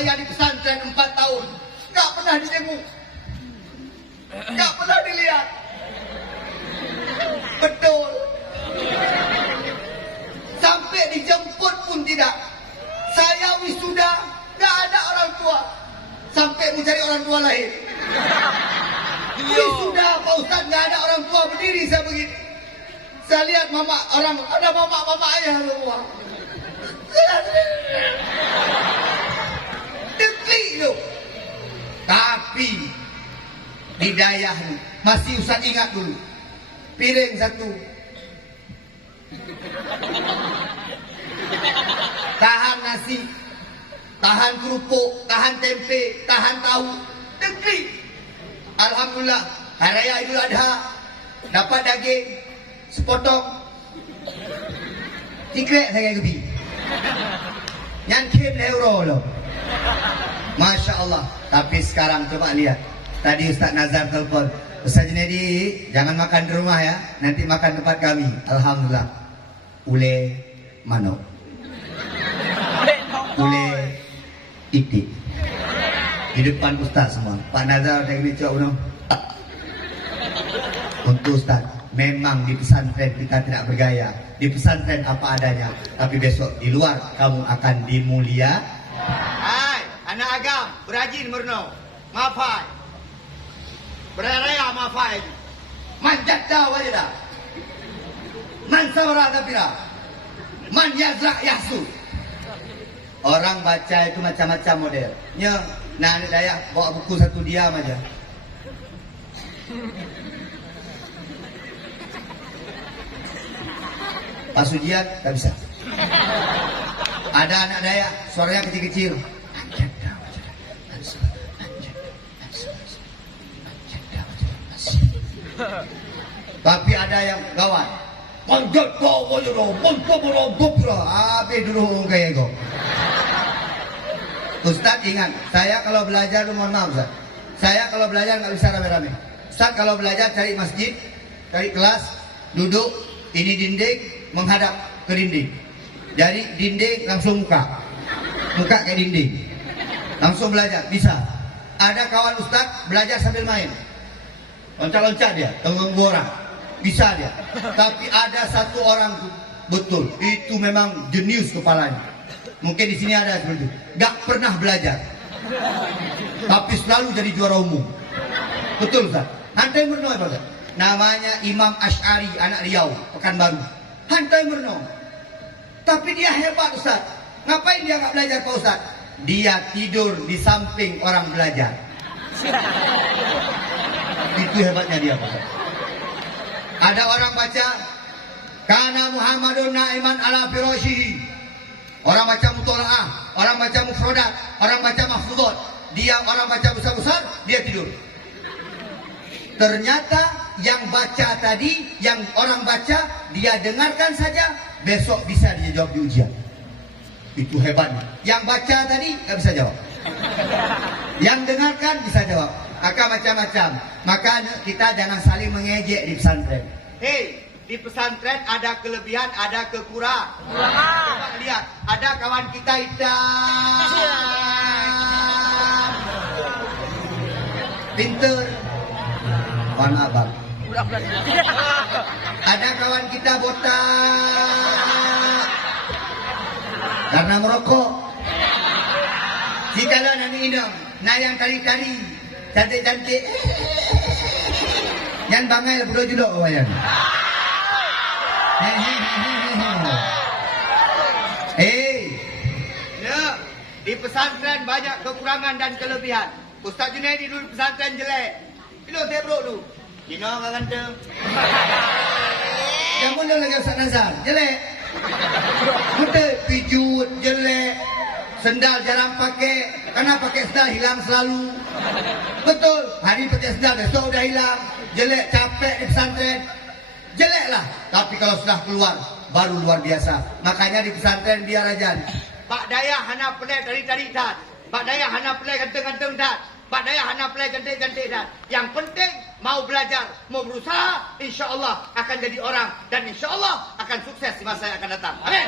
Saya di pesantren 4 tahun, nggak pernah ditengok, nggak pernah dilihat. Betul. Sampai dijemput pun tidak. Saya wisuda, nggak ada orang tua. Sampai mencari orang tua lahir. Wisuda Pak Ustaz, nggak ada orang tua, berdiri saya begini. Saya lihat mama orang, ada mama ayah semua. Deklik tu. Tapi di Dayah ni masih Ustaz ingat dulu. Piring satu. Tahan nasi, tahan kerupuk, tahan tempe, tahan tahu. Deklik. Alhamdulillah, hari raya Idul Adha dapat daging sepotong. Tikrek saya kebi. Yang kim euro loh. Masya Allah. Tapi sekarang coba lihat. Tadi Ustaz Nazar telepon, Ustaz Junedi, jangan makan di rumah ya, nanti makan tempat kami. Alhamdulillah. Ule manok, ule itik di depan Ustaz semua. Pak Nazar ada ini cok no. Untuk Ustaz, memang di pesantren kita tidak bergaya. Di pesantren apa adanya. Tapi besok di luar kamu akan dimulia. Hai, anak agam, berajin murno. Mafai. Beraya mafai. Manjat dah wajah dah. Man sabra tapira. Man yazra yahsu. Orang baca itu macam-macam model. Nah, anak Dayak bawa buku satu diam aja. Pas ujian tak bisa. Ada anak Dayak suaranya kecil-kecil. Tapi ada yang gawat. Manjat kau wajah dong, habis dulu kayak itu. Ustaz ingat, saya kalau belajar, mohon maaf Ustaz, saya kalau belajar nggak bisa rame-rame. Ustaz kalau belajar cari masjid, cari kelas, duduk, ini dinding, menghadap ke dinding. Jadi dinding langsung muka kayak dinding, langsung belajar, bisa. Ada kawan Ustaz belajar sambil main, loncat-loncat dia, tenggung orang, bisa dia. Tapi ada satu orang betul, itu memang jenius kepalanya. Mungkin di sini ada seperti itu. Gak pernah belajar, tapi selalu jadi juara umum. Betul Ustaz. Hantai Murno Ustaz. Namanya Imam Asy'ari, anak Riau, Pekanbaru. Hantai Murno. Tapi dia hebat Ustaz. Ngapain dia gak belajar Pak Ustaz? Dia tidur di samping orang belajar. Itu hebatnya dia Pak Ustaz. Ada orang baca Kana Muhammadun na'iman ala firashihi. Orang baca mutola'ah, orang baca mufrodat, orang baca mahfudot. Dia orang baca besar-besar, dia tidur. Ternyata yang baca tadi, yang orang baca, dia dengarkan saja, besok bisa dia jawab di ujian. Itu hebatnya. Yang baca tadi nggak bisa jawab, yang dengarkan bisa jawab. Maka macam-macam. Maka kita jangan saling mengejek di pesantren. Hei, di pesantren ada kelebihan, ada kekurangan. Coba lihat, ada kawan kita hitam, pinter, Wan Abang. Ada kawan kita botak karena merokok. Jika lah nani indang, nah yang tari-tari, cantik-cantik, yang bangai bro julok kawan. Ya, di pesantren banyak kekurangan dan kelebihan. Ustaz Junaidi dulu pesantren jelek. Itu saya bro tu. Kino kan ganteng. Yang mulia lagi Ustaz Nazar, jelek. Muda pijut, jelek. Sendal jarang pakai. Karena pakai sendal hilang selalu. Betul, hari pakai sendal besok udah hilang. Jelek, capek di pesantren. Jelek lah. Tapi kalau sudah keluar, baru luar biasa. Makanya di pesantren biar aja. Pak Daya hana pelai dari dah. Pak Daya hana pelai ganteng-ganteng dah. Pak Daya hana pelai cantik-cantik dah. Yang penting mau belajar, mau berusaha, insya Allah akan jadi orang dan insya Allah akan sukses di masa yang akan datang. Amin.